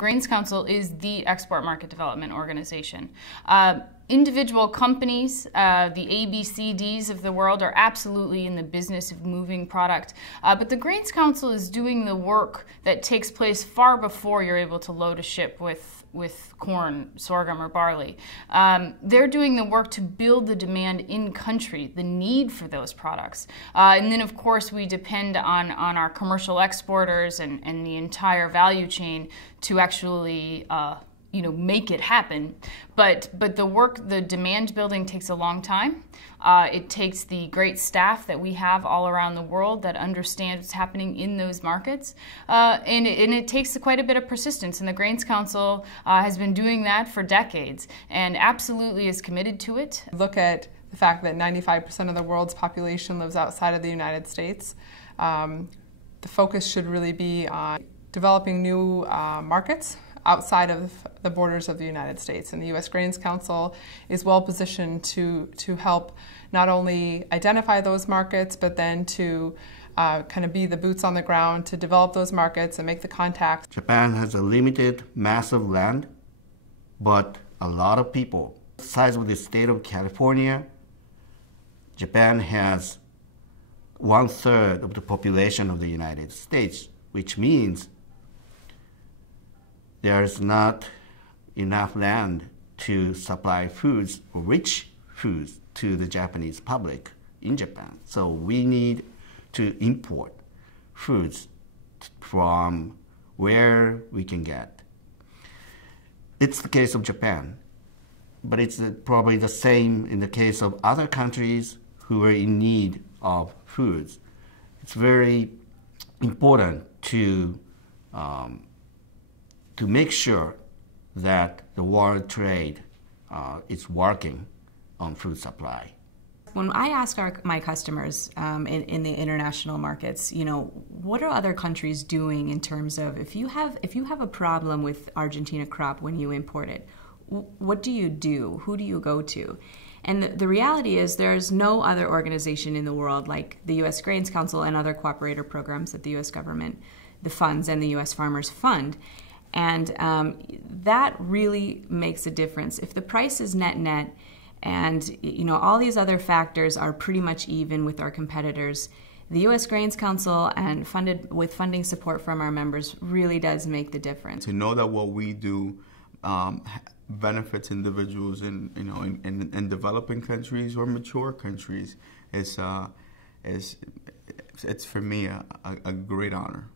Grains Council is the export market development organization. Individual companies, the ABCDs of the world, are absolutely in the business of moving product, but the Grains Council is doing the work that takes place far before you're able to load a ship with corn, sorghum, or barley. They're doing the work to build the demand in country, the need for those products. And then, of course, we depend on our commercial exporters and the entire value chain to actually make it happen. But the work, the demand building takes a long time. It takes the great staff that we have all around the world that understand what's happening in those markets. And it takes quite a bit of persistence. And the Grains Council has been doing that for decades and absolutely is committed to it. Look at the fact that 95% of the world's population lives outside of the United States. The focus should really be on developing new markets outside of the borders of the United States. And the U.S. Grains Council is well positioned to help not only identify those markets, but then to kind of be the boots on the ground to develop those markets and make the contacts. Japan has a limited mass of land, but a lot of people. The size of the state of California, Japan has 1/3 of the population of the United States, which means there's not enough land to supply foods, or rich foods, to the Japanese public in Japan. So we need to import foods from where we can get. It's the case of Japan, but it's probably the same in the case of other countries who are in need of foods. It's very important to make sure that the world trade is working on food supply. When I ask my customers in the international markets, what are other countries doing in terms of if you have a problem with Argentina crop when you import it, what do you do? Who do you go to? And the reality is there's no other organization in the world like the U.S. Grains Council and other cooperator programs that the U.S. government, the funds, and the U.S. farmers fund. And that really makes a difference. If the price is net-net and all these other factors are pretty much even with our competitors, the U.S. Grains Council and with funding support from our members really does make the difference. To know that what we do benefits individuals in developing countries or mature countries it's for me a great honor.